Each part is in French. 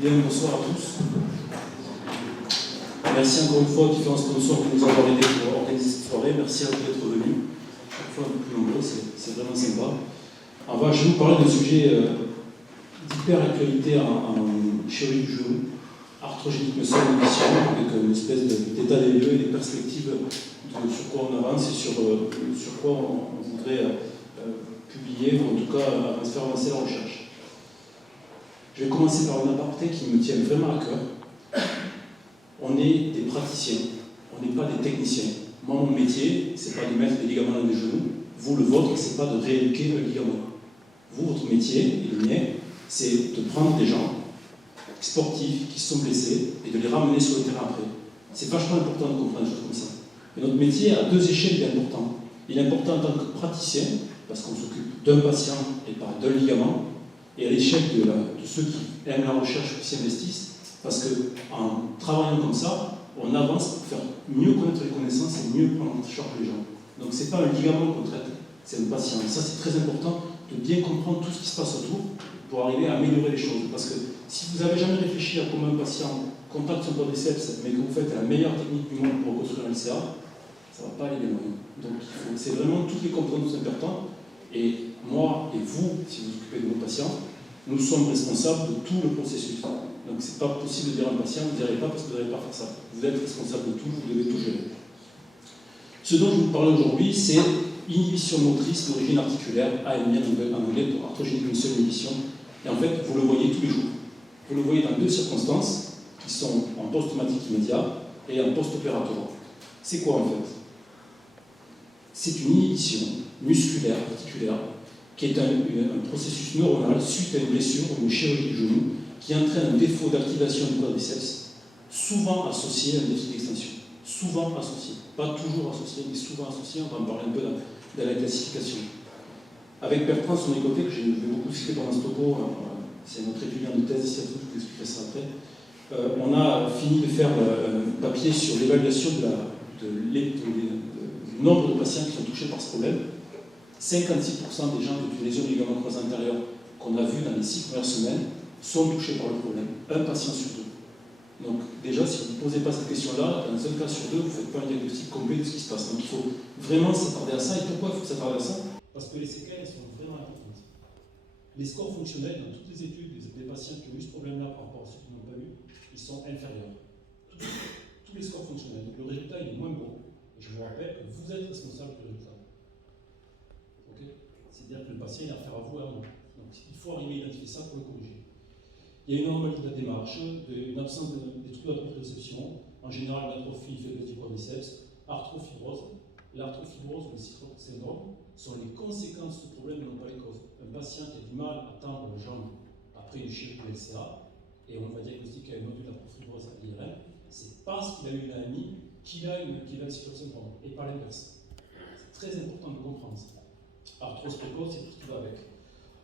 Bien, bonsoir à tous. Merci encore une fois aux différents sponsors qui nous ont aidés pour organiser cette soirée. Merci à vous d'être venus. Chaque fois un peu plus nombreux, c'est vraiment sympa. Alors, je vais vous parler d'un sujet d'hyper actualité en chirurgie du genou, arthrogénique muscle inhibition, avec une espèce d'état des lieux et des perspectives sur quoi on avance et sur quoi on voudrait publier, ou en tout cas faire avancer la recherche. Je vais commencer par une aparté qui me tient vraiment à cœur. On est des praticiens, on n'est pas des techniciens. Moi, mon métier, c'est pas de mettre des ligaments dans les genoux. Vous, le vôtre, c'est pas de rééduquer le ligament. Vous, votre métier, et le mien, c'est de prendre des gens sportifs qui se sont blessés et de les ramener sur le terrain après. C'est vachement important de comprendre des choses comme ça. Et notre métier a deux échelles importantes. Il est important en tant que praticien, parce qu'on s'occupe d'un patient et pas d'un ligament, et à l'échelle de ceux qui aiment la recherche ou qui s'y investissent, parce qu'en travaillant comme ça, on avance pour faire mieux connaître les connaissances et mieux prendre en charge les gens. Donc ce n'est pas un ligament qu'on traite, c'est un patient. Et ça, c'est très important de bien comprendre tout ce qui se passe autour pour arriver à améliorer les choses. Parce que si vous n'avez jamais réfléchi à comment un patient contacte son quadriceps, mais que vous faites la meilleure technique du monde pour reconstruire un LCA, ça ne va pas aller bien loin. Donc c'est vraiment toutes les composantes importantes. Et moi et vous, si vous vous occupez de vos patients, nous sommes responsables de tout le processus. Donc ce n'est pas possible de dire à un patient, vous n'y allez pas parce que vous n'allez pas faire ça. Vous êtes responsable de tout, vous devez tout gérer. Ce dont je vais vous parler aujourd'hui, c'est inhibition motrice d'origine articulaire, AMI en anglais pour arthrogénique muscle inhibition. Et en fait, vous le voyez tous les jours. Vous le voyez dans deux circonstances qui sont en post-traumatique immédiat et en post-opératoire. C'est quoi en fait? C'est une inhibition musculaire, articulaire, qui est un processus neuronal suite à une blessure ou une chirurgie du genou qui entraîne un défaut d'activation du quadriceps, souvent associé à un déficit d'extension. Souvent associé. Pas toujours associé, mais souvent associé. On va en parler un peu dans la classification. Avec Bertrand, son écoté, que je vais beaucoup citer pendant ce topo, c'est notre étudiant de thèse ici à tout, je vous expliquerai ça après. On a fini de faire un papier sur l'évaluation du nombre de patients qui sont touchés par ce problème. 56% des gens avec une lésion du ligament croisé antérieur qu'on a vu dans les 6 premières semaines sont touchés par le problème. Un patient sur deux. Donc déjà, si vous ne posez pas cette question-là, dans un cas sur deux, vous ne faites pas un diagnostic complet de ce qui se passe. Donc il faut vraiment s'attarder à ça. Et pourquoi il faut s'attarder à ça? Parce que les séquelles sont vraiment importantes. Les scores fonctionnels, dans toutes les études des patients qui ont eu ce problème-là par rapport à ceux qui n'ont pas eu, ils sont inférieurs. Tous les scores fonctionnels. Donc le résultat, il est moins bon. Et je vous rappelle que vous êtes responsable du résultat. C'est-à-dire que le patient il a affaire à vous et à moi. Donc il faut arriver à identifier ça pour le corriger. Il y a une anormalité de la démarche, une absence des troubles de proprioception, en général l'atrophie, faiblesse du quadriceps, arthrofibrose. L'arthrofibrose ou le citroën syndrome sont les conséquences de ce problème et non pas les causes. Un patient qui a du mal à tendre la jambe après une chirurgie de LCA, et on va diagnostiquer un nodule d'arthrofibrose à l'IRM, c'est parce qu'il a eu une AMI qu'il a le citroën syndrome, et pas l'inverse. C'est très important de comprendre ça. Arthrose précoce, c'est tout ce qui va avec.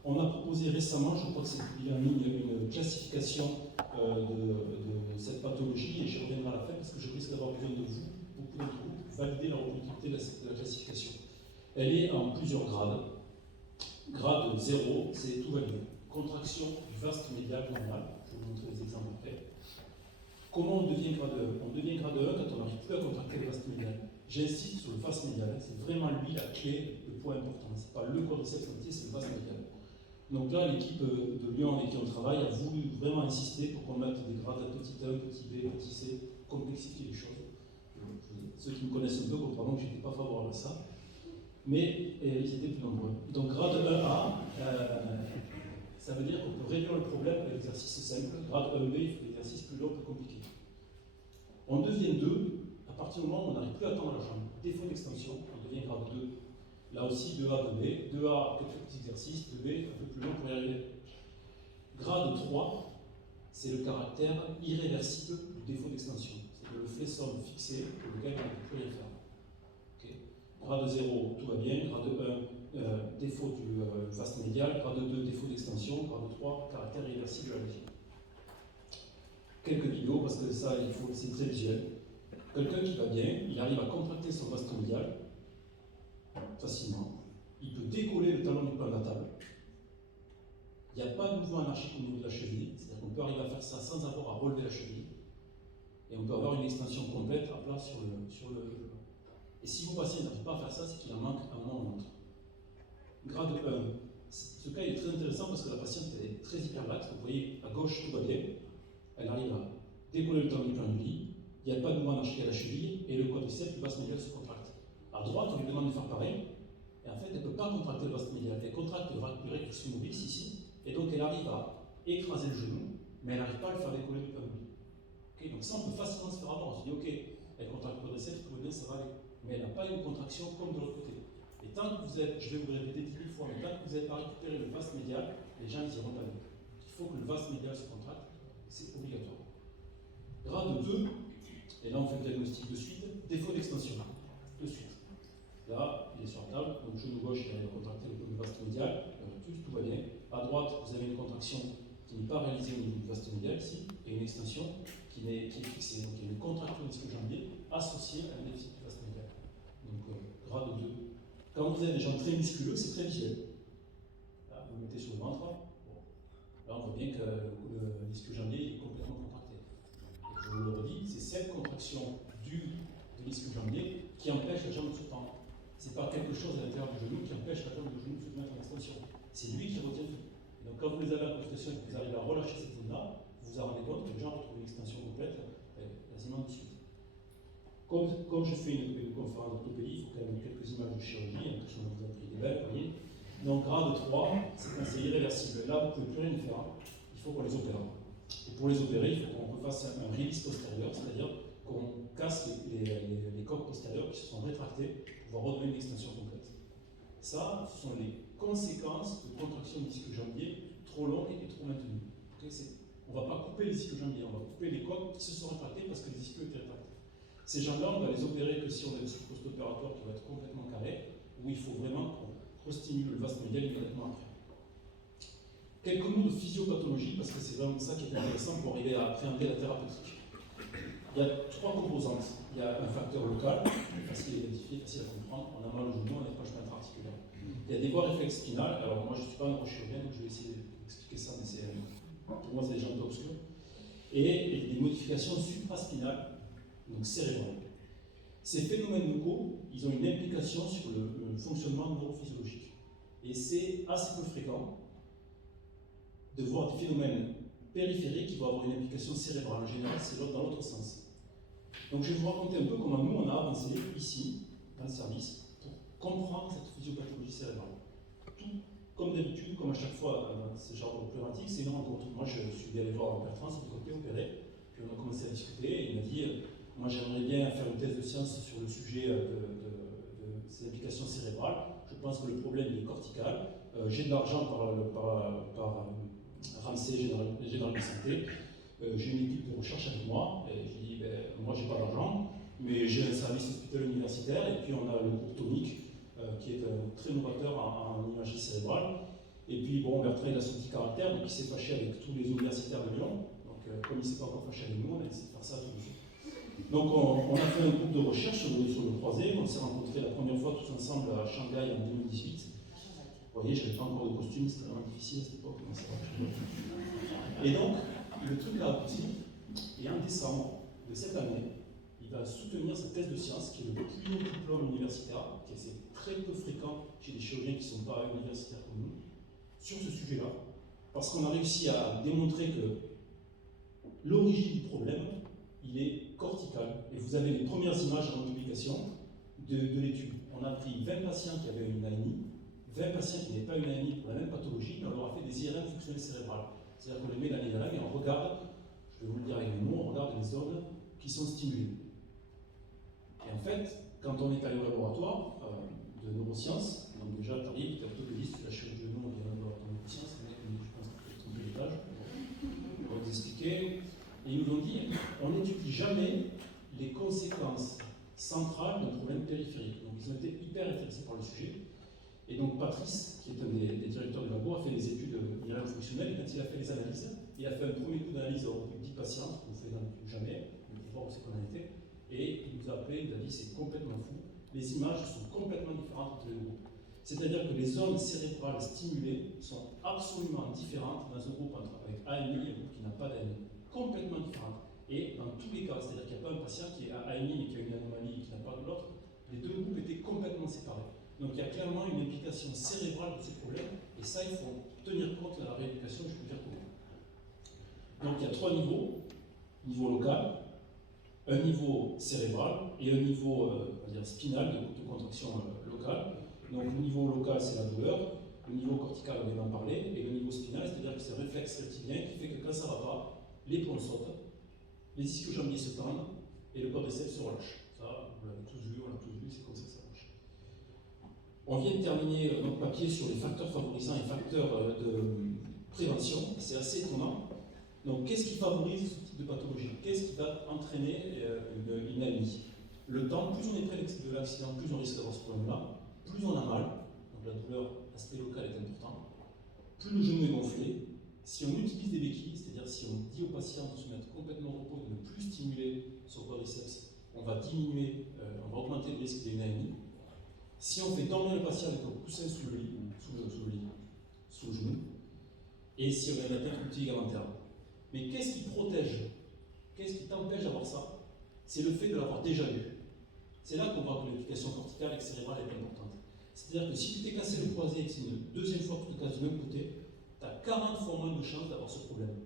On a proposé récemment, je crois que c'est publié en ligne, une classification de cette pathologie, et j'y reviendrai à la fin parce que je risque d'avoir besoin de vous, beaucoup d'entre vous, pour valider la reproductibilité de la classification. Elle est en plusieurs grades. Grade 0, c'est tout va bien. Contraction du vaste médial normal, je vais vous montrer des exemples après. Comment on devient grade 1? On devient grade 1 quand on n'arrive plus à contracter le vaste médial. J'insiste sur le vaste médial, c'est vraiment lui la clé, le point important. Ce n'est pas le quadriceps entier, c'est le vaste médial. Donc là, l'équipe de Lyon avec qui on travaille a voulu vraiment insister pour qu'on mette des grades à petit 1, petit B, petit C, complexifier les choses. Ceux qui me connaissent un peu comprendront que je n'étais pas favorable à ça. Mais ils étaient plus nombreux. Donc grade 1A, ça veut dire qu'on peut réduire le problème avec l'exercice simple. Grade 1B, il faut l'exercice plus long, plus compliqué. On devient 2 à partir du moment où on n'arrive plus à tendre la jambe. Défaut d'extension, on devient grade 2. Là aussi, 2A, 2B. 2A, quelques petits exercices. 2B, un peu plus long pour y arriver. Grade 3, c'est le caractère irréversible du défaut d'extension. C'est que le fléchon fixé, pour lequel on ne peut plus rien faire. Okay. Grade 0, tout va bien. Grade 1, défaut du vaste médial. Grade 2, défaut d'extension. Grade 3, caractère irréversible de la lésion. Quelques vidéos, parce que ça, c'est très visuel. Quelqu'un qui va bien, il arrive à contracter son vaste médial facilement. Il peut décoller le talon du plan de la table. Il n'y a a pas de mouvement anarchique au niveau de la cheville, c'est-à-dire qu'on peut arriver à faire ça sans avoir à relever la cheville. Et on peut avoir une extension complète à plat sur le genou. Et si vos patients n'arrivent pas à faire ça, c'est qu'il en manque un moment ou l'autre. Grade 1. Ce cas est très intéressant parce que la patiente est très hyperlaxe. Vous voyez, à gauche, tout va bien. Elle arrive à décoller le tendon du plan du lit. Il n'y a pas de mouvement anarchique à la cheville et le quadriceps, le vaste médial se contracte. À droite, on lui demande de faire pareil. Et en fait, elle ne peut pas contracter le vaste médial. Elle contracte le rectus mobilis ici. Et donc, elle arrive à écraser le genou, mais elle n'arrive pas à le faire décoller du plan du lit. Okay, donc ça, on peut facilement se faire avoir. On se dit, ok, elle contracte le quadriceps, tout va bien, ça va aller. Mais elle n'a pas une contraction comme de l'autre côté. Et tant que vous êtes, je vais vous le répéter 10 000 fois, mais tant que vous n'avez pas récupéré le vaste médial, les gens ils iront pas bien. Il faut que le vaste médial se contracte, c'est obligatoire. Grade 2, et là on fait le diagnostic de suite, défaut d'extension, de suite. Là, il est sur la table, donc genou gauche, il a contracté le vaste médial, tout va bien. À droite, vous avez une contraction qui n'est pas réalisée au niveau du vaste médial ici, et une extension qui est fixée. Donc il y a une contracture ischio-jambier associée à un déficit du vaste médial. Donc grade 2. Quand vous avez des gens très musculeux, c'est très visuel. Là, vous le mettez sur le ventre. Bon. Là, on voit bien que l'ischio-jambier est complètement contracté. Et je vous le redis, c'est cette contraction de l'ischio-jambier qui empêche la jambe de se tendre. Ce n'est pas quelque chose à l'intérieur du genou qui empêche la jambe du genou de se mettre en extension. C'est lui qui retient tout. Et donc, quand vous les avez en consultation et que vous arrivez à relâcher cette zone-là, vous vous en rendez compte que les gens retrouvent une extension complète quasiment de suite. Comme je fais une conférence d'orthopédie, il faut quand même quelques images de chirurgie, en plus on vous a pris des belles, vous voyez. Donc grade 3, c'est quand c'est irréversible. Là, vous ne pouvez plus rien faire, il faut qu'on les opère. Et pour les opérer, il faut qu'on refasse un release postérieur, c'est-à-dire qu'on casse les coques postérieures qui se sont rétractées pour pouvoir redonner une extension complète. Ça, ce sont les conséquences de contraction du ischio-jambier trop longues et trop maintenues. Okay, on ne va pas couper les ischio-jambiers, on va couper les coques qui se sont rétractées parce que les ischios étaient rétractés. Ces gens-là, on va les opérer que si on a des cycles post-opératoires qui vont être complètement carrés, où il faut vraiment qu'on restimule le vaste médial immédiatement après. Quelques mots de physiopathologie, parce que c'est vraiment ça qui est intéressant pour arriver à appréhender la thérapeutique. Il y a 3 composantes. Il y a un facteur local, facile à identifier, facile à comprendre. On a mal au genou, on a des fâchements intra-articulaires. Il y a des voies réflexes spinales. Alors moi, je ne suis pas neurochirurgien, donc je vais essayer d'expliquer ça, mais pour moi, c'est des gens obscurs. Et des modifications supraspinales, donc cérébrales. Ces phénomènes locaux, ils ont une implication sur le fonctionnement neurophysiologique. Et c'est assez peu fréquent de voir des phénomènes périphériques qui vont avoir une implication cérébrale. En général, c'est dans l'autre sens. Donc je vais vous raconter un peu comment nous, on a avancé ici, dans le service, pour comprendre cette physiopathologie cérébrale. Tout, comme d'habitude, comme à chaque fois dans ce genre de problématique, c'est une rencontre. Moi, je suis allé voir Bertrand, son côté opéré, puis on a commencé à discuter, et il m'a dit moi, j'aimerais bien faire une thèse de science sur le sujet de ces implications cérébrales. Je pense que le problème est cortical. J'ai de l'argent par Ramsey, Général de Santé. J'ai une équipe de recherche avec moi. Et j'ai dit, moi, j'ai pas d'argent, mais j'ai un service hospitalier universitaire. Et puis, on a le groupe Tonic, qui est très novateur en imagerie cérébrale. Et puis, bon, Bertrand, il a son petit caractère, donc il s'est fâché avec tous les universitaires de Lyon. Donc, comme il ne s'est pas encore fâché avec nous, on a essayé de faire ça tout de suite. Donc on a fait un groupe de recherche sur le croisé, on s'est rencontrés la première fois tous ensemble à Shanghai en 2018. Vous voyez, je n'avais pas encore de costume, c'était vraiment difficile à cette époque. Et donc, le truc a abouti, et en décembre de cette année, il va soutenir sa thèse de science, qui est le plus haut diplôme universitaire, qui est très peu fréquent chez des chirurgiens qui ne sont pas universitaires comme nous, sur ce sujet-là, parce qu'on a réussi à démontrer que l'origine du problème, il est cortical. Et vous avez les premières images en publication de l'étude. On a pris 20 patients qui avaient une AMI, 20 patients qui n'avaient pas une AMI pour la même pathologie, mais on leur a fait des IRM fonctionnelles cérébrales. C'est-à-dire qu'on les met dans l'IRM et on regarde, je vais vous le dire avec les mots, on regarde les zones qui sont stimulées. Et en fait, quand on est allé au laboratoire de neurosciences, donc déjà, tu arrives, tu es orthopédiste, tu as chirurgie de genou, on dit laboratoire de neurosciences, les mecs, je pense que tu as trompé l'étage, on va vous expliquer. Et ils nous ont dit, on n'étudie jamais les conséquences centrales d'un problème périphérique. Donc ils ont été hyper intéressés par le sujet. Et donc Patrice, qui est un des directeurs du labo, a fait des études d'IRM fonctionnelles, et quand il a fait les analyses, il a fait un premier coup d'analyse au 10 patients, ce qu'on fait jamais, pour voir où c'est qu'on en était, et il nous a appelé, il a dit c'est complètement fou, les images sont complètement différentes entre les groupes. C'est-à-dire que les zones cérébrales stimulées sont absolument différentes dans un groupe avec AMI et un groupe qui n'a pas d'AMI. Complètement différentes. Et dans tous les cas, c'est-à-dire qu'il n'y a pas un patient qui est à AMI mais qui a une anomalie et qui n'a pas de l'autre, les deux groupes étaient complètement séparés. Donc il y a clairement une implication cérébrale de ces problèmes, et ça, il faut tenir compte de la rééducation, je peux dire comment. Donc il y a 3 niveaux. Niveau local, un niveau cérébral et un niveau on va dire spinal, de contraction locale. Donc le niveau local, c'est la douleur, le niveau cortical, on vient d'en parler, et le niveau spinal, c'est-à-dire que c'est un réflexe reptilien qui fait que quand ça ne va pas, les plombs sautent, les ischio-jambiers se tendent et le quadriceps se relâche. Ça, vous l'avez tous vu, on l'a tous vu, c'est comme ça que ça marche. On vient de terminer notre papier sur les facteurs favorisants et facteurs de prévention. C'est assez étonnant. Donc, qu'est-ce qui favorise ce type de pathologie? Qu'est-ce qui va entraîner une anémie? Le temps, plus on est près de l'accident, plus on risque d'avoir ce problème-là, plus on a mal, donc la douleur, l'aspect local est important, plus le genou est gonflé. Si on utilise des béquilles, c'est-à-dire si on dit au patient de se mettre complètement au repos, de ne plus stimuler son quadriceps, on va diminuer, on va augmenter le risque d'une anémie. Si on fait dormir le patient avec un coussin sous le genou, et si on a une atteinte ligamentaire. Mais qu'est-ce qui protège? Qu'est-ce qui t'empêche d'avoir ça? C'est le fait de l'avoir déjà eu. C'est là qu'on voit que l'implication corticale et cérébrale est importante. C'est-à-dire que si tu t'es cassé le croisé et que c'est une deuxième fois que tu te casses du même côté, tu as 40 fois moins de chances d'avoir ce problème.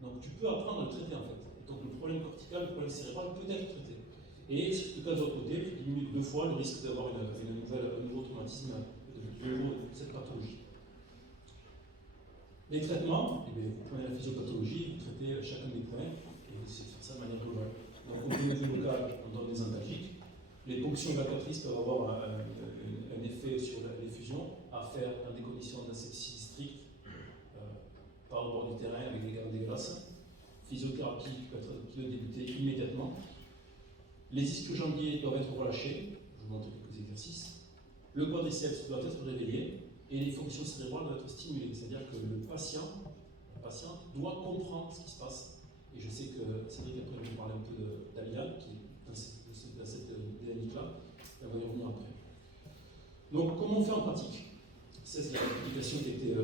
Donc tu peux apprendre à le traiter en fait. Et donc le problème cortical, le problème cérébral peut être traité. Et si tu te casses de l'autre côté, tu diminues 2 fois le risque d'avoir un nouveau traumatisme de cette pathologie. Les traitements, eh bien, vous prenez la physiopathologie, vous traitez chacun des points, et vous essayez de faire ça de manière globale. Donc au niveau local, on donne des antalgiques. Les ponctions évacuatrices peuvent avoir un effet sur l'effusion à faire dans des conditions d'asepsie stricte, par le bord du terrain avec des gants dégueulasses. Physiothérapie qui doit débuter immédiatement. Les ischio-jambiers doivent être relâchés, je vous montre quelques exercices. Le quadriceps doit être réveillé et les fonctions cérébrales doivent être stimulées. C'est-à-dire que le patient doit comprendre ce qui se passe. Et je sais que Cédric après va vous parler un peu d'Alia, qui est dans cette dynamique-là. Elle va y revenir après. Donc, comment on fait en pratique? C'est l'application qui a été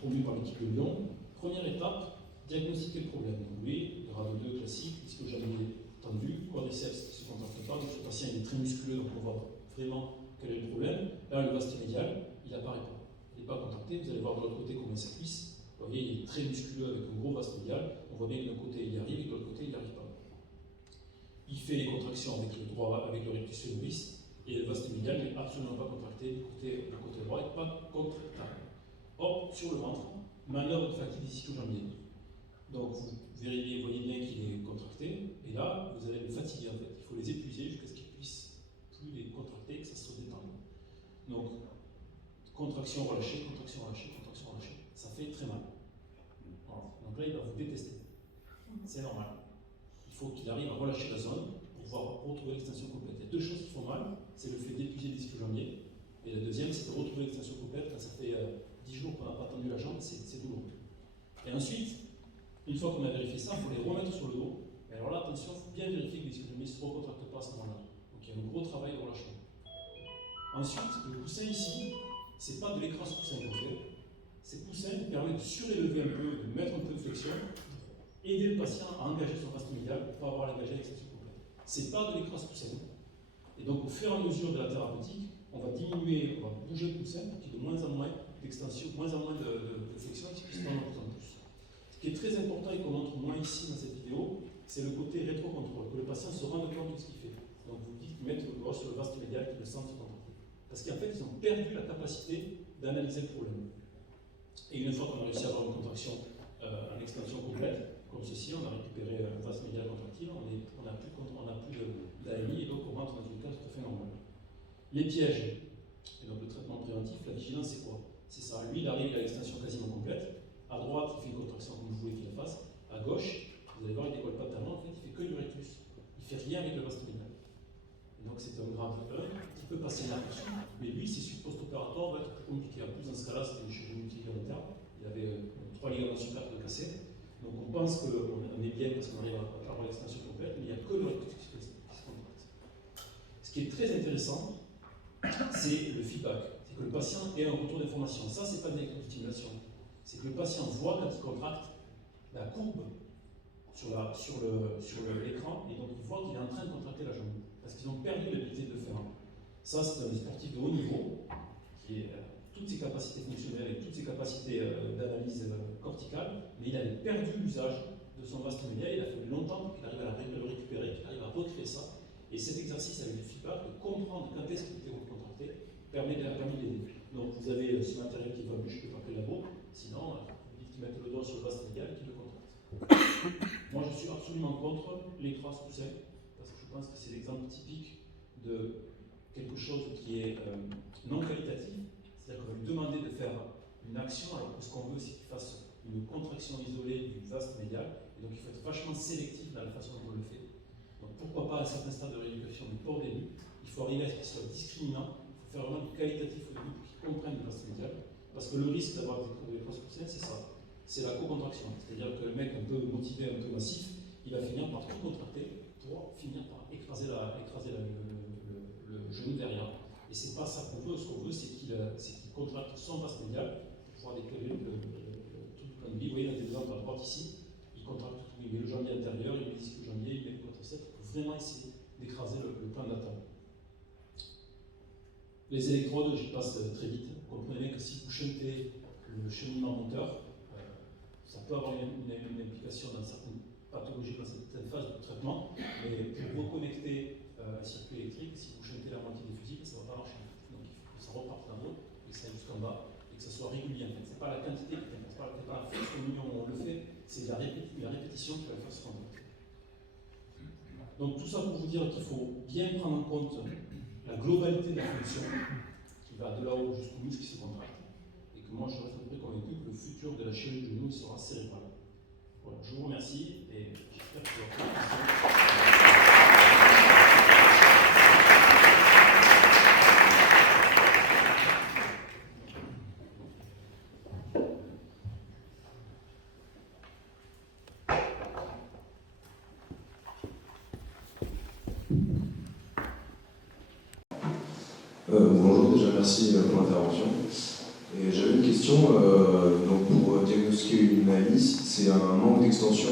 promue par l'équipe de Lyon. Première étape, diagnostiquer le problème. Donc, oui, le RADO 2 classique, ischio-jambier tendu, quadriceps qui ne se contracte pas, donc le patient il est très musculeux, donc on voit vraiment quel est le problème. Là, le vaste médial, il n'apparaît pas. Il n'est pas contracté, vous allez voir de l'autre côté comment il s'appuie. Vous voyez, il est très musculeux avec un gros vaste médial. On voit bien que d'un côté il y arrive et de l'autre côté il n'y arrive pas. Il fait les contractions avec le droit, avec le rectus fémoris, et le vaste médial n'est absolument pas contracté du côté droit et pas contractable. Or, sur le ventre, manœuvre de fatigue ischio-jambier. Donc vous voyez bien qu'il est contracté, et là, vous allez le fatiguer en fait. Il faut les épuiser jusqu'à ce qu'ils puissent plus les contracter et que ça se détende. Donc, contraction relâchée, contraction relâchée, contraction relâchée. Ça fait très mal. Voilà. Donc là, il va vous détester. C'est normal. Il faut qu'il arrive à relâcher la zone pour pouvoir retrouver l'extension complète. Il y a 2 choses qui font mal, c'est le fait d'épuiser les ischio-jambiers, et la deuxième, c'est de retrouver l'extension complète. Quand ça fait 10 jours qu'on n'a pas tendu la jambe, c'est douloureux. Et ensuite, une fois qu'on a vérifié ça, il faut les remettre sur le dos. Mais alors là, attention, il faut bien vérifier que les ischio-jambiers ne se recontractent pas à ce moment-là. Donc il y a un gros travail de relâchement. Ensuite, le coussin ici, c'est pas de l'écran ce coussin qu'on fait. Ces coussins permettent de surélever un peu, de mettre un peu de flexion, aider le patient à engager son vaste médial pour pas avoir l'engagé l'extension complète. C'est pas de l'écran ce coussin. Et donc, au fur et à mesure de la thérapeutique, on va diminuer, on va bouger le coussin pour qu'il y ait de moins en moins d'extension, moins en moins de flexion et qu'il puisse tendre de plus en plus. Ce qui est très important et qu'on montre moins ici dans cette vidéo, c'est le côté rétro-contrôle, que le patient se rende compte de ce qu'il fait. Donc vous dites qu'ils mettent le doigt sur le vaste médial, qu'ils le sentent se contracter. Parce qu'en fait, ils ont perdu la capacité d'analyser le problème. Et une fois qu'on a réussi à avoir une contraction en extension complète, comme ceci, on a récupéré un vaste médial contractile, on n'a plus d'AMI, et donc on rentre dans une case tout à fait normale. Les pièges, et donc le traitement préventif, la vigilance, c'est quoi? C'est ça. Lui, il arrive, il a l'extension quasiment complète. À droite, il fait une contraction comme je voulais qu'il la fasse. À gauche, vous allez voir, il ne décolle pas de talon, en fait, il fait que du rectus. Il ne fait rien avec le vaste médial. Et donc c'est un grade 1 qui peut passer là-dessus. Mais lui, ses suites post-opératoires vont être plus compliquées. En plus, dans ce cas-là, c'était une chirurgie multiligamentaire. Il avait 3 ligaments sur 4 de cassés. Donc on pense qu'on est bien parce qu'on arrive à avoir l'extension complète, mais il n'y a que le rectus qui se contracte. Ce qui est très intéressant, c'est le feedback. c'est que le patient ait un retour d'information. Ça, c'est pas de l'électrostimulation. C'est que le patient voit quand il contracte la courbe sur l'écran, et donc il voit qu'il est en train de contracter la jambe, parce qu'ils ont perdu l'habilité de le faire. Ça, c'est un sportif de haut niveau, qui a toutes ses capacités fonctionnelles et toutes ses capacités d'analyse corticale, mais il avait perdu l'usage de son vaste média. Il a fallu longtemps pour qu'il arrive à le récupérer, qu'il arrive à recréer ça. Et cet exercice avec le feedback, de comprendre quand est-ce qu'il était recontracté, permis de l'aider. Donc vous avez ce matériel qui évolue, je ne peux pas appeler le labo, sinon vous dites qu'ils mettent le doigt sur le vaste médial et qu'ils le contractent. Moi je suis absolument contre l'écran sous sein, parce que je pense que c'est l'exemple typique de quelque chose qui est non qualitatif, c'est-à-dire qu'on va lui demander de faire une action alors que ce qu'on veut c'est qu'il fasse une contraction isolée du vaste médial, et donc il faut être vachement sélectif dans la façon dont on le fait. Donc pourquoi pas à un certain stade de rééducation, mais pas au début, il faut arriver à ce qu'il soit discriminant, il faut faire vraiment du qualitatif au début pour qu'il comprenne le vaste médial, parce que le risque d'avoir des proscoussins, c'est ça, c'est la co-contraction, c'est-à-dire que le mec un peu motivé, un peu massif, il va finir par tout contracter pour finir par écraser le genou derrière. Et c'est pas ça qu'on veut, ce qu'on veut c'est qu'il contracte son vaste médial pour pouvoir décoller tout le plan de vie. Vous voyez, dans des exemples à droite ici, il contracte tout, il met le jambier intérieur, il met le disque jambier, il met le quadriceps pour vraiment essayer d'écraser le plan d'attaque. Les électrodes, j'y passe très vite. Vous comprenez que si vous shuntez le cheminement moteur, ça peut avoir une implication dans certaines pathologies, dans certaines phases de traitement, mais pour reconnecter un circuit électrique, si vous shuntez la moitié des fusibles, ça ne va pas marcher. Donc il faut que ça reparte en haut, et que ça aille jusqu'en bas, et que ça soit régulier. En fait, ce n'est pas la quantité qui t'importe, c'est pas la force comme on le fait, c'est la répétition qui va faire ce qu'on veut. Donc tout ça pour vous dire qu'il faut bien prendre en compte la globalité de la fonction, qui va de là-haut jusqu'au muscle qui se contracte, et que moi je reste à peu près convaincu que le futur de la chirurgie du genou sera cérébral. Voilà, je vous remercie et j'espère que vous aurez Bonjour, déjà merci pour l'intervention. Et j'avais une question, donc pour diagnostiquer une ALIS, c'est un manque d'extension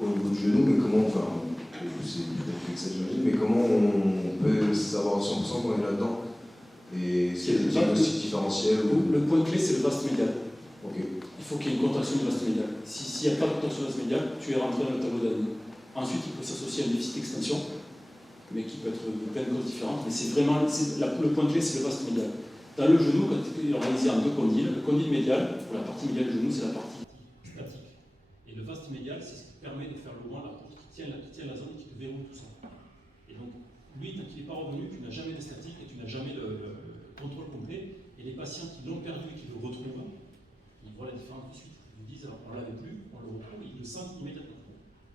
au niveau du genou, mais comment, enfin, c'est peut-être exagéré, mais comment on peut savoir à 100% qu'on est là-dedans? Et c'est le diagnostic différentiel ou... Le point clé, c'est le vaste médial. Okay. Il faut qu'il y ait une contraction du vaste médial. S'il n'y a pas de contraction du vaste médial, tu es rentré dans le tableau d'analyse. Ensuite, il peut s'associer à un déficit d'extension, mais qui peut être de plein de causes différentes. Mais c'est vraiment, le point clé, c'est le vaste médial. Dans le genou, quand il est organisé en deux condyles, le condyle médial, pour la partie médiale du genou, c'est la partie statique. Et le vaste médial, c'est ce qui permet de faire le rond, la porte qui tient la zone, qui te verrouille tout ça. Et donc, lui, tant qu'il n'est pas revenu, tu n'as jamais de statique et tu n'as jamais le contrôle complet. Et les patients qui l'ont perdu et qui le retrouvent, ils voient la différence tout de suite. Ils vous disent, alors on ne l'avait plus, on le retrouve, ils le sentent immédiatement.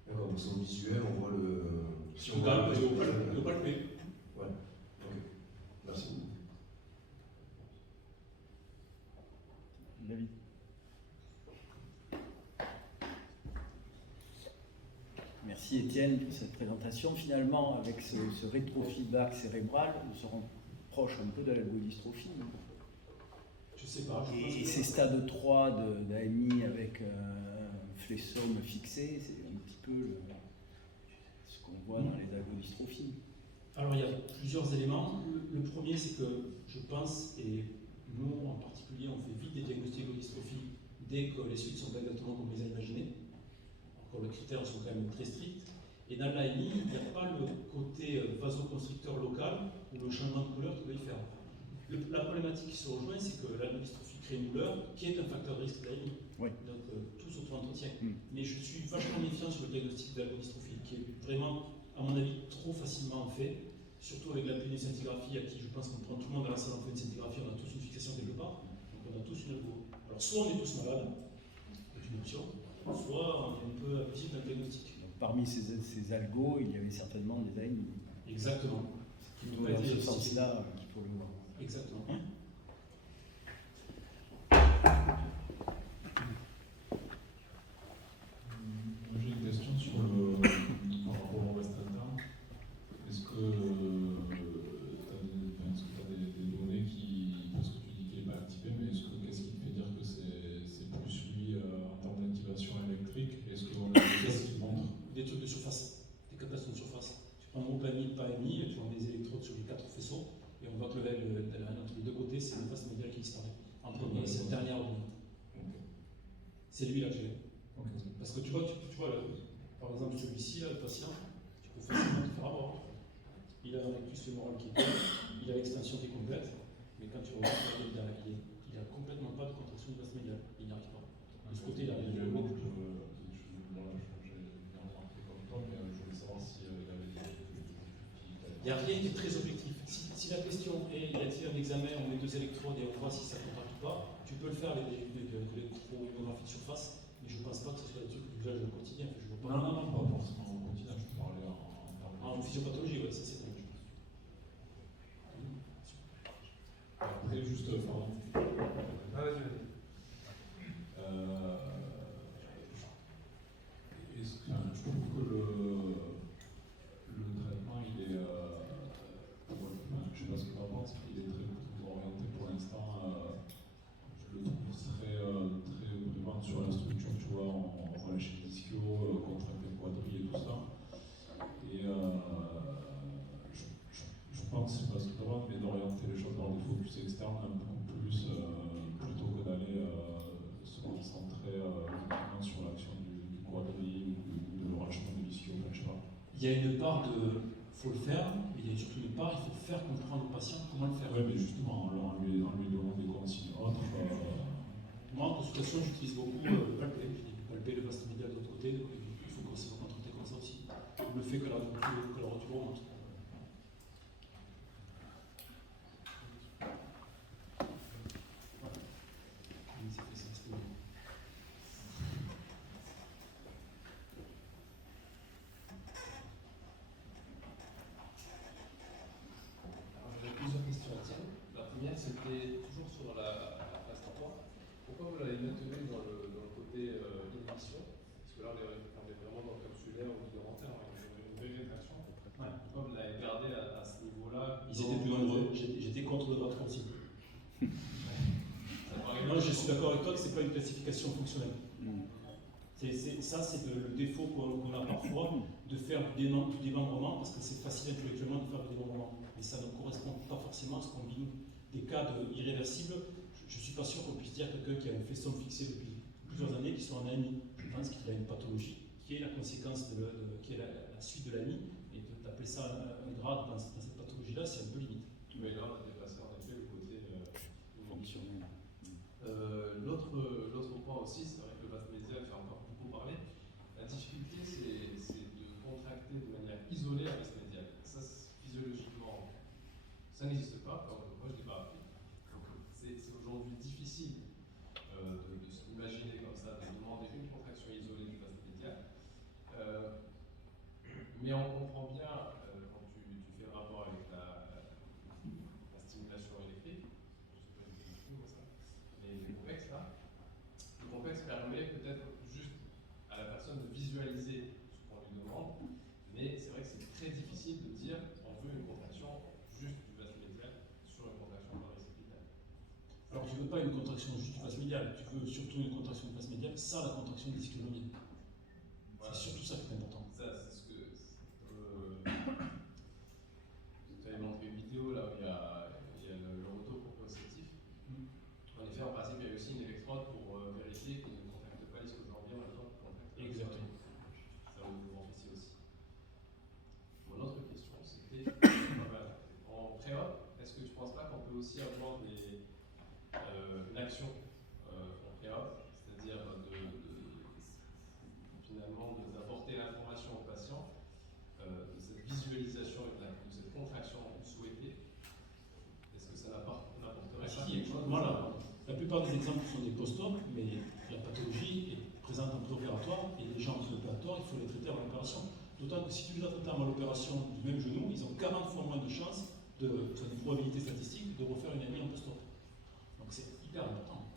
D'accord, donc c'est au visuel, on voit le... Si on voit le palpé. Ouais, ok. Merci beaucoup. David. Merci Étienne pour cette présentation. Finalement, avec ce rétrofeedback cérébral, nous serons proches un peu de l'algodystrophie. Je sais pas. Et ces stades 3 d'AMI avec flexome fixé, c'est un petit peu ce qu'on voit dans les algodystrophies. Alors il y a plusieurs éléments. Le premier, c'est que je pense, et nous en particulier, on fait vite des diagnostics de dystrophie dès que les suites ne sont pas exactement comme on les a imaginées. Alors que les critères sont quand même très stricts. Et dans l'AMI, il n'y a pas le côté vasoconstricteur local ou le changement de couleur qu'il doit y faire. La problématique qui se rejoint, c'est que la dystrophie crée une douleur qui est un facteur de risque d'AMI. Oui. Donc tout s'auto-entretient. Mais je suis vachement méfiant sur le diagnostic de la dystrophie, qui est vraiment, à mon avis, trop facilement fait, surtout avec l'appui d'une scintigraphie, à qui je pense qu'on prend tout le monde dans la salle, on fait une scintigraphie, on a tous une fixation quelque part, donc on a tous une algo. Alors soit on est tous malades, c'est une option, soit on est un peu abusif dans le diagnostic. Donc, parmi ces algos, il y avait certainement des AMI. Exactement. C'est dans ce sens-là qu'il faut le voir. Exactement. J'ai une question sur par rapport au Westata. Est-ce que tu as des données qui... Parce que C'est lui là que j'ai. Ok. Parce que tu vois, par exemple, celui-ci, là, le patient, tu peux facilement te faire avoir. Il a un rectus fémoral qui est bon, il a l'extension qui est complète, mais quand tu regardes, il a complètement pas de contraction du vaste médial. Il n'y arrive pas. De ce côté, il a rien. J'ai bien remarqué comme toi, mais je voulais savoir si il avait des Il n'y a rien qui est très objectif. Si la question est, il y a un examen, on met 2 électrodes et on voit si ça contracte ou pas, tu peux le faire avec de l'électroïmographie de surface, mais je ne pense pas que ce soit des trucs d'usage au quotidien. Je vois pas. Non, pas forcément au quotidien, je parlais En physiopathologie, ouais, ça c'est bon. Après, juste, pardon. Je trouve que le traitement, il est, je sais pas ce que tu en penses, il est très orienté pour l'instant, je le trouve très vraiment sur la structure, tu vois, on relâche les ischios, contracter le quadrille et tout ça. Et je pense, c'est pas ce que tu demandes, mais d'orienter les choses dans des focus externes un peu plus, plutôt que d'aller se concentrer uniquement sur l'action du quadrille ou de relâchement de l'ischio, je sais pas. Il y a une part de faut le faire, mais il y a surtout une part, il faut faire comprendre au patient comment le faire. Oui, mais justement, en lui donnant des consignes autres. Moi, en consultation, j'utilise beaucoup palper. Je dis palper le vaste médial de l'autre côté, il faut qu'on se contracter comme ça aussi. Le fait que la rotule remonte. Oui, c'est fait ça, c'est bon. J'avais plusieurs questions à tirer. La première, c'était toujours sur la phase tampon. Pourquoi vous l'avez maintenu dans le côté inhibition? Parce que là, on est vraiment dans le capsulaire ou rudimentaire, avec une vraie rétraction. Ouais. Pourquoi vous l'avez gardé à ce niveau-là? Ils étaient plus nombreux. J'étais contre le droit de aussi. Non, je suis d'accord avec toi que ce n'est pas une classification fonctionnelle. Ça, c'est le défaut qu'on a parfois de faire du démembrement, parce que c'est facile intellectuellement de faire du démembrement. Mais ça ne correspond pas forcément à ce qu'on vit. Des cas irréversibles, je ne suis pas sûr qu'on puisse dire quelqu'un qui a une fessum fixée depuis plusieurs années, qui soit en AMI. Je pense qu'il a une pathologie qui est la conséquence, qui est la suite de l'AMI, et d'appeler ça un grade dans cette pathologie-là, c'est un peu limite. Mais là, on a dépassé en effet le côté Fonctionnel. L'autre point aussi, c'est vrai que le vaste médial fait encore beaucoup parler. La difficulté, c'est de contracter de manière isolée la vaste médiale. Ça, physiologiquement, ça n'existe pas. Moi, je ne l'ai pas appris. C'est aujourd'hui difficile de s'imaginer comme ça, de demander une contraction isolée du vaste médial. Mais on comprend bien, quand tu fais le rapport avec la stimulation électrique, je ne sais pas du tout ça, mais le complexe là, le complexe permet peut-être juste à la personne de visualiser ce qu'on lui demande, mais c'est vrai que c'est très difficile de dire on veut une contraction juste du vaste médial sur une contraction par les épithètes. Alors tu ne veux pas une contraction juste du vaste médial, tu veux surtout une contraction du vaste médial sans la contraction des ischio-lumbiens. Voilà. C'est surtout ça qui est important. Ça, c'est ce que... tu avais montré une vidéo là où il y a le roto-proprioceptif. En effet, en principe, il y a aussi une électrode pour vérifier qu'il ne contracte pas l'ischio-lambien en même temps qu'il contracte. Exactement. Ça vous bénéficie aussi. Mon autre question, c'était en pré-op, est-ce que tu ne penses pas qu'on peut aussi avoir une action en pré-op, c'est-à-dire finalement d'apporter l'information au patient de cette visualisation et de cette contraction souhaitée? Est-ce que ça n'apporterait pas quelque chose? Voilà. La plupart des exemples sont des post-op, mais la pathologie est présente en préopératoire et les gens en préopératoire, il faut les traiter avant l'opération. D'autant que si tu les as traités avant l'opération du même genou, ils ont 40 fois moins de chances, de probabilité statistique, de refaire une amie en post-op. Donc c'est hyper important.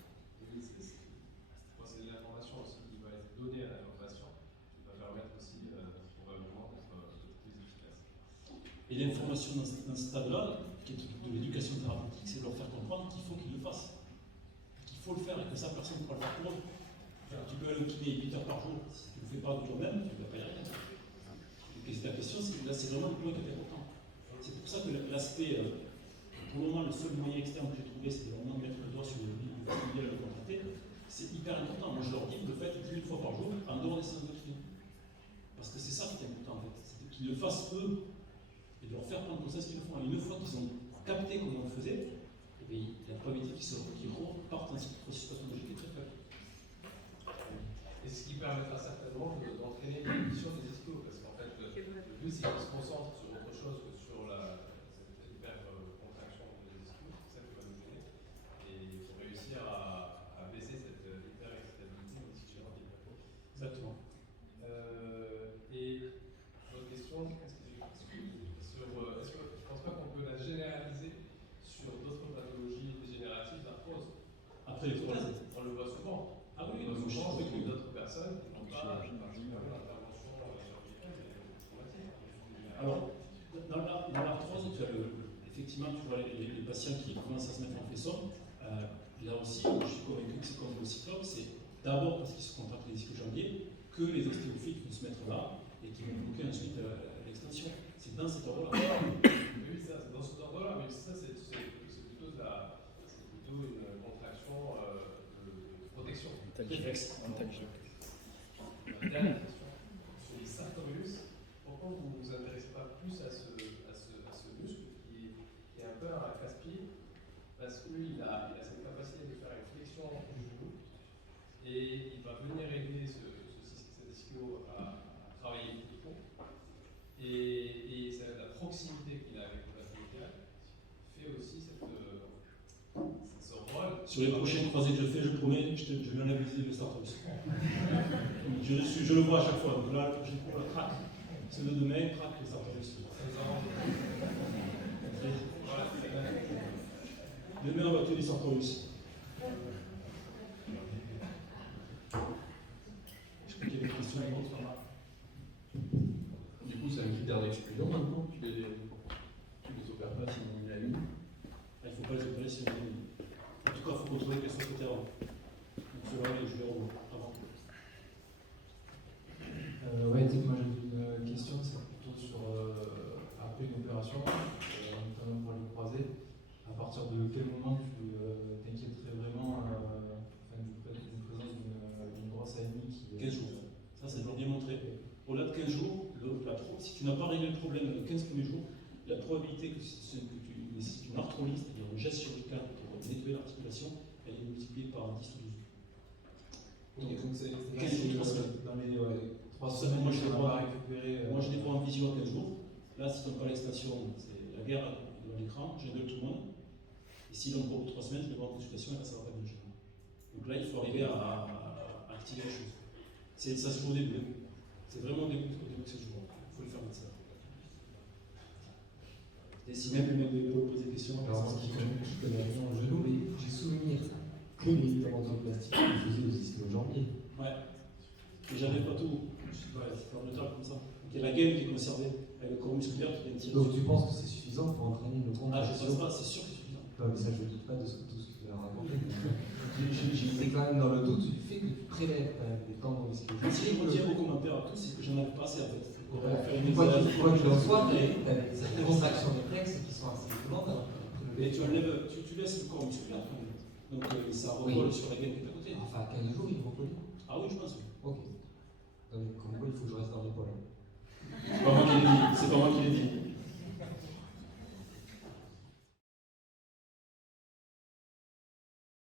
Oui, c'est de l'information aussi qui va être donnée à la patient, qui va permettre aussi probablement d'être plus efficace. Et l'information dans ce stade-là, qui est de l'éducation thérapeutique, c'est de leur faire comprendre qu'il faut qu'ils le fassent. Qu'il faut le faire et que ça, personne ne pourra le faire pour eux. Tu peux aller au kiné 8 heures par jour, si tu ne le fais pas de toi-même, tu ne vas pas y arriver. Et la question, c'est là, c'est vraiment le point qui est important. C'est pour ça que l'aspect, pour le moment, le seul moyen externe que j'ai trouvé, c'est de vraiment mettre le doigt sur le vaste médial de contracter. c'est hyper important. Moi, je leur dis, vous le faites une fois par jour, en dehors des séances de kiné. Parce que c'est ça qui est important, en fait. C'est qu'ils le fassent eux, et de leur faire prendre conscience qu'ils le font. Et une fois qu'ils ont capté comment on le faisait, et bien, la probabilité qu'ils repartent dans ce processus pathologique est très faible. Et ce qui permettra certainement d'entraîner l'évolution des ischios, parce qu'en fait, le but c'est qu'ils se concentrent sur autre chose que sur cette hyper-contraction des ischios, c'est ça qui va nous gêner, et pour réussir à baisser cette hyper-excitabilité des ischios. Exactement. Et votre question, est-ce que je pense pas qu'on peut la généraliser sur d'autres pathologies dégénératives d'arthrose? Après les prothèses. On le voit souvent. Ah oui, on le voit souvent avec avec d'autres personnes qui n'ont pas l'intervention chirurgicale et traumatique. Alors, dans l'arthrose, effectivement, tu vois les patients qui commencent à se mettre en flexion. Là aussi, je suis convaincu que c'est comme le cyclope, c'est d'abord parce qu'ils se contractent les ischio-jambiers que les ostéophytes vont se mettre là et qui vont bloquer ensuite l'extension. C'est dans cet ordre-là. Oui, ça, c'est dans cet ordre-là, mais ça, c'est plutôt une contraction de protection. Réflexe. La dernière question, sur les sartorius, pourquoi vous ne vous intéressez pas plus à ce muscle qui est un peu un casse-pied, parce qu'il a cette capacité de faire une flexion du genou et il va venir aider cet ischio à travailler plus fond. Et la proximité qu'il a avec le bassin médial fait aussi ce rôle. Sur les prochaines croisées que je fais, je promets, je vais analyser le Sartorius. je le vois à chaque fois. Donc là, la prochaine fois, crac. C'est le demain, crac, le Sartorius. Demain, on va tuer les Sartorius. Je crois qu'il y a des questions à l'autre. Du coup, c'est un critère d'exclusion maintenant, tu les opères pas si on a une. Il ne faut pas les opérer si on a une. En tout cas, il faut contrôler qu'elles soient côté avant. Donc cela, je les revois avant. Ouais, moi j'ai une question, c'est plutôt sur après une opération, notamment pour les croisés. À partir de quel moment tu t'inquiéterais vraiment d'une présence d'une grosse AMI qui. 15 jours. Ça, c'est bien montré. Au-delà de 15 jours, si tu n'as pas réglé le problème dans les 15 premiers jours, la probabilité que tu nécessites une arthrolyse, c'est-à-dire un geste chirurgical pour nettoyer l'articulation, elle est multipliée par 10 ou 12. Donc c'est dans les 3 Ça, semaines, moi, je les on vois. va récupérer. Moi, je les vois en visio à 15 jours. Là, si tu n'as pas l'extension, c'est la guerre devant l'écran, j'aide tout le monde. Et s'ils l'ont pour 3 semaines, je les vois en consultation et là, ça va pas bien gérer. Donc là, il faut arriver à activer les choses. Ça se joue au début. C'est vraiment au début que ça se joue. Il faut le faire comme ça. Et si même les mecs veulent poser des questions, alors en ce qui connaît rien au genou, mais j'ai souvenir que les ligaments-plastiques faisaient aux ischio-jambiers. ouais. Et j'avais pas tout. C'est pas le table comme ça. Donc il y a la gaine qui est conservée avec le corps musculaire qui vient tirer. Donc tu penses que c'est suffisant pour entraîner une Ah, je contraction? pense pas, c'est sûr que c'est suffisant. Non, mais ça, je ne doute pas de tout ce que tu as raconté. J'étais quand même dans le doute du fait que tu prélèves quand même des tendons ischio-jambiers. Si je retiens vos commentaires à tous, c'est que j'en avais pas assez en fait. On va faire une Quoi qu'il en soit, tu et as des contractions réflexes qui sont assez violentes. tu enlèves, tu laisses le corps musculaire quand même. Donc ça revole sur la gaine qui est à côté. Enfin, 15